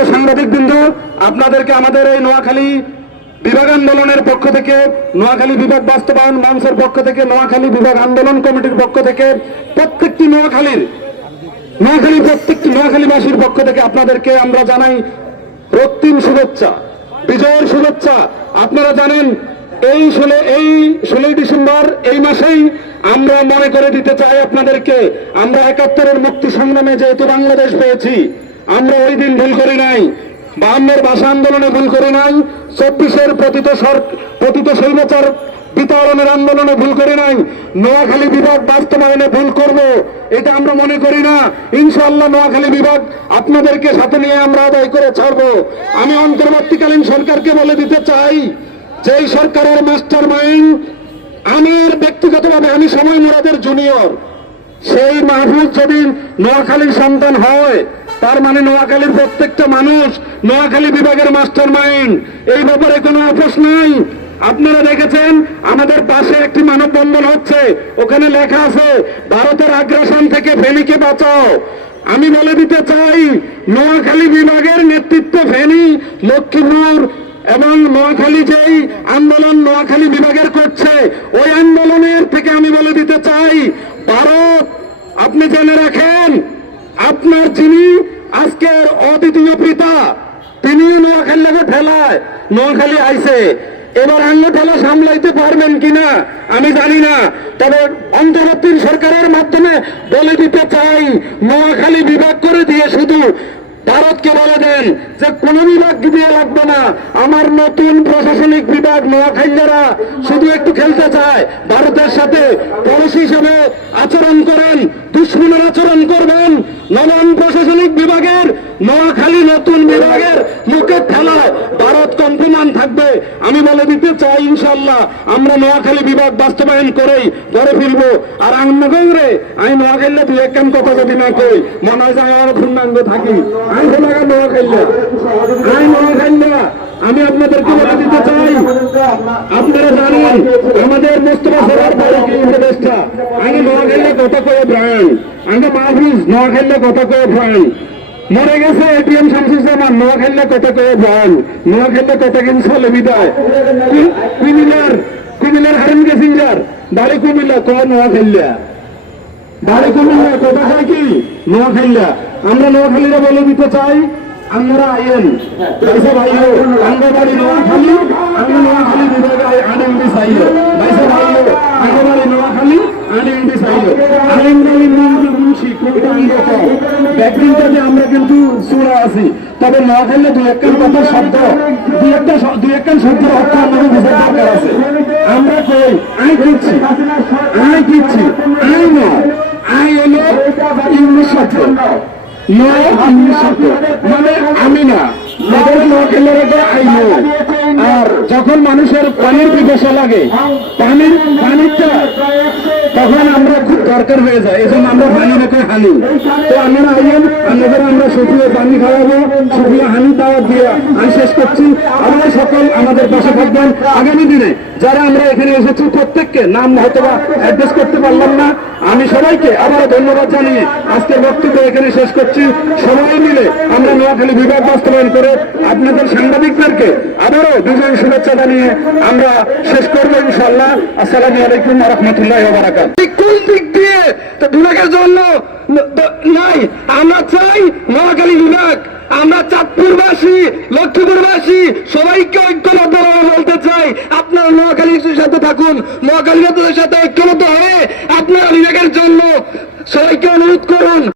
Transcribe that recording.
প্রিয় সাংবাদিক বৃন্দ আপনাদেরকে আমাদের এই নোয়াখালী বিভাগ আন্দোলনের পক্ষ থেকে, নোয়াখালী বিভাগ বাস্তবায়ন মঞ্চের পক্ষ থেকে, নোয়াখালী বিভাগ আন্দোলন কমিটির পক্ষ থেকে, প্রত্যেকটি নোয়াখালীর, নোয়াখালী প্রত্যেকটি নোয়াখালীবাসীর পক্ষ থেকে আপনাদেরকে আমরা জানাই রক্তিম শুভেচ্ছা, বিজয়ের শুভেচ্ছা। আপনারা জানেন, এই ষোলো, এই ষোলোই ডিসেম্বর এই মাসেই আমরা মনে করে দিতে চাই আপনাদেরকে, আমরা একাত্তরের মুক্তি সংগ্রামে যেহেতু বাংলাদেশ পেয়েছি আমরা ওই দিন ভুল করি নাই। বাহান্নের ভাষা আন্দোলনে ভুল করি নাই। চব্বিশের পতিত পতিত শৈলচার বিতরণের আন্দোলনে ভুল করি নাই। নোয়াখালী বিভাগ বাস্তবায়নে ভুল করব, এটা আমরা মনে করি না। ইনশাআল্লাহ নোয়াখালী বিভাগ আপনাদেরকে সাথে নিয়ে আমরা আদায় করে ছাড়বো। আমি অন্তর্বর্তীকালীন সরকারকে বলে দিতে চাই যে সরকারের মাস্টার মাইন্ড আমার ব্যক্তিগতভাবে আমি সময় মোরাদের জুনিয়র, সেই মাহফুজ যদি নোয়াখালীর সন্তান হয় তার মানে নোয়াখালীর প্রত্যেকটা মানুষ নোয়াখালী বিভাগের মাস্টার মাইন্ড এই ব্যাপারে কোনো আপোষ নাই। আপনারা দেখেছেন, আমাদের পাশে একটি মানববন্ধন হচ্ছে। ওখানে লেখা আছে, ভারতের আগ্রাসন থেকে ফেনীকে বাঁচাও। আমি বলে দিতে চাই, নোয়াখালী বিভাগের নেতৃত্ব ফেনী, লক্ষ্মীপুর এবং নোয়াখালী যেই আন্দোলন নোয়াখালী বিভাগের করছে, ওই আন্দোলনের থেকে আমি বলে দিতে চাই, ভারত, আপনি জেনে রাখেন, আপনার যিনি আজকের অদ্বিতীয় পিতা তিনিও নোয়াখালীকে ঠেলায় নোয়াখালী আইছে। এবার আঙ্গ ঠেলা সামলাইতে পারবেন কিনা, আমি জানি না। তবে অন্তর্বর্তী সরকারের মাধ্যমে বলে দিতে চাই, নোয়াখালী বিভাগ করে দিয়ে শুধু ভারতকে বলে দেন যে কোন বিভাগ দিয়ে লাগবে না। আমার নতুন প্রশাসনিক বিভাগ নোয়াখাইয়ারা শুধু একটু খেলতে চায়। ভারতের সাথে পড়োশী হিসেবে আচরণ করেন, দুশ্মনের আচরণ করবেন। নবম প্রশাসনিক বিভাগের নোয়াখালী নতুন বিভাগের মুখে ঠেলায় ভারত কম্পমান থাকবে। আমি বলে দিতে চাই ইনশাল্লাহ আমরা নোয়াখালী বিভাগ বাস্তবায়ন করেই করে ফেলব আর আঙ্গরে আমি নোয়াখালীতে দুই এক কথা যদি না কই, মনে হয় যে আমি আমার পূর্ণাঙ্গ থাকি। আমি খোলাগা নোয়াখাইলা আমি নোয়াখাইলা আমি আপনাদেরকে বলে দিতে চাই, আপনারা জানেন, আমাদের মোস্তফা সরার বাড়ি কি উপদেষ্টা আমি নোয়াখাইলা কথা কয়ে ব্রায়ন আমি নোয়াখাইলা কথা কয়ে ব্রায়ন মরে গেছে এটিএম শামসুজ্জামান নোয়াখাইলা কথা কয়ে ব্রায়ন নোয়াখাইলা কথা কিন্তু চলে বিদায়? কুমিল্লার কুমিল্লার হারিম গেসিঞ্জার বাড়ি কুমিল্লা, ক নোয়াখাইলা বাড়ি কুমিল্লা, কথা হয় কি? নোয়াখাইলা আমরা নোয়াখালীরা বলে দিতে চাই আমরা আইয়েন। ভাইসা ভাইও, আমরা বাড়ি নোয়াখালী আমি নোয়াখালী বিভাগে আনন্দি চাইল ভাইসা ভাইও, আমরা বাড়ি নোয়াখালী আমরা কিন্তু চূড়া আছি। তবে নোয়াখালীতে দুই একখান শব্দ একটা একখান অর্থ আমাদের দরকার আছে। আমরা কই? আই দিচ্ছি। আই দিচ্ছি। আই আই হলো ইংলিশ শব্দ। নো মানে আমি না। নো আর যখন মানুষের পানির পিপাসা লাগে, পানির পানিটা তখন আমরা দরকার হয়ে যায়, এজন্য জন্য আমরা পানি রেখে হানি। তো আপনারা আইন আপনাদের আমরা সুপ্রিয় পানি খাওয়াবো সুপ্রিয় হানি দিয়ে। আমি শেষ করছি। আমরা সকল আমাদের পাশে থাকবেন আগামী দিনে যারা আমরা এখানে এসেছি, প্রত্যেককে নাম হয়তো বা অ্যাড্রেস করতে পারলাম না। আমি সবাইকে আবারও ধন্যবাদ জানিয়ে আজকের বক্তব্য এখানে শেষ করছি। সবাই মিলে আমরা নোয়াখালী বিভাগ বাস্তবায়ন করে আপনাদের সাংবাদিকদেরকে আবারও দুজন শুভেচ্ছা জানিয়ে আমরা শেষ করব ইনশাল্লাহ আসসালামু আলাইকুম রহমতুল্লাহ বারাকাত দিক দিয়ে? বিভাগের জন্য নাই। আমরা চাই নোয়াখালী বিভাগ আমরা চাঁদপুরবাসী, লক্ষ্মীপুরবাসী, সবাইকে ঐক্যবদ্ধভাবে বলতে চাই, আপনারা নোয়াখালীর সাথে থাকুন নোয়াখালী সাথে ঐক্যবদ্ধ হয়ে আপনারা বিভাগের জন্য সবাইকে অনুরোধ করুন।